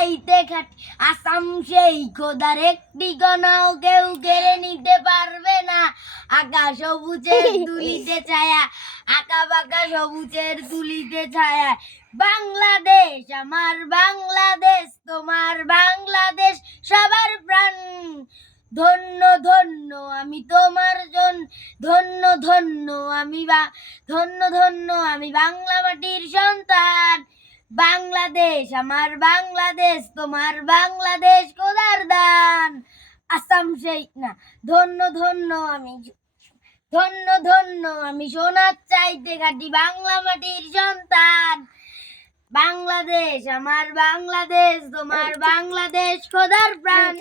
চাইতে খাটি আসাম সেই খোদার একটি গণাও কেউ কেড়ে নিতে পারবে না। আকাশ সবুজের তুলিতে ছায়া, আঁকা বাঁকা সবুজের তুলিতে ছায়া। বাংলাদেশ আমার বাংলাদেশ, তোমার বাংলাদেশ সবার প্রাণ। ধন্য ধন্য আমি তোমার জন্য, ধন্য ধন্য আমি ধন্য ধন্য আমি বাংলা মাটির সন্তান। বাংলাদেশ আমার বাংলাদেশ, তোমার বাংলাদেশ খোদার দান। আসাম সেই না, ধন্য ধন্য আমি, ধন্য ধন্য আমি সোনার চাইতে খাঁটি বাংলা মাটির সন্তান। বাংলাদেশ আমার বাংলাদেশ, তোমার বাংলাদেশ খোদার প্রাণ।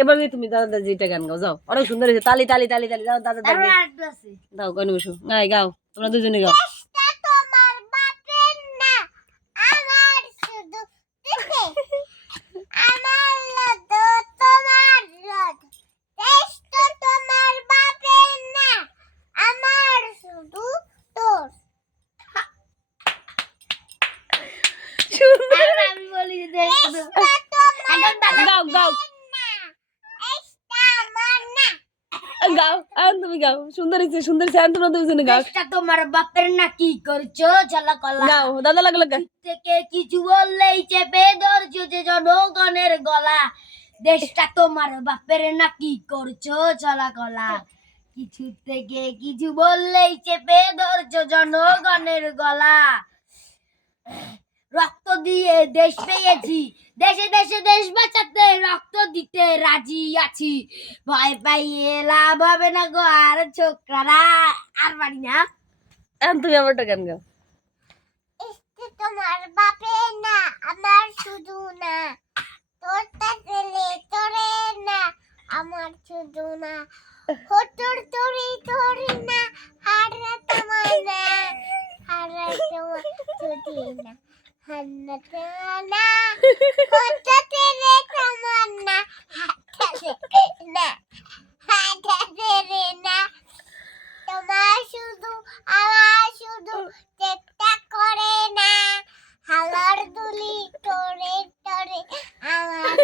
এবার তুমি দাদা দাদিটা গান গাও, যাও। অনেক সুন্দর হয়েছে, তালি তালি তালি তালি। যাও দাদা দাদি দাও, গান বসো, গাই গাও, তোমরা দুজনে গাও। আমি বলি গাও গাও গাও, আর তুমি গাও, সুন্দর হয়েছে, সুন্দর হয়েছে, আর তোমরা দুজনে গাও। দেশটা তোমার বাপের না, কি করছো চলা কলা। গাও দাদা, লাগা লাগা। থেকে কিছু বললেই চেপে ধরছো যে জনগণের গলা। দেশটা তোমার বাপের না, কি করছো চলা কলা। কিছু থেকে কিছু বললেই চেপে ধরছো জনগণের গলা। রক্ত দিয়ে দেশ পেয়েছি, দেশে দেশে দেশ বাঁচাতে রক্ত দিতে রাজি আছি। ভয় পাইয়ে লাভ হবে না গো আর ছোকরা, আর পারি না। এখন তুমি আমারটা গান গাও। তোমার বাপে না, আমার শুধু না, তোরটা ছেলে তোরে না, আমার শুধু না, হটর তোরে তোরে না, হারা তোমার না, হারা তোমার শুধু না, হান্না তোমার না, হটর তেরে তোমার না, হাটা তেরে না, হাটা তেরে না, তোমার শুধু আমার শুধু চেষ্টা করে না, হালার দুলি তোরে তোরে আমার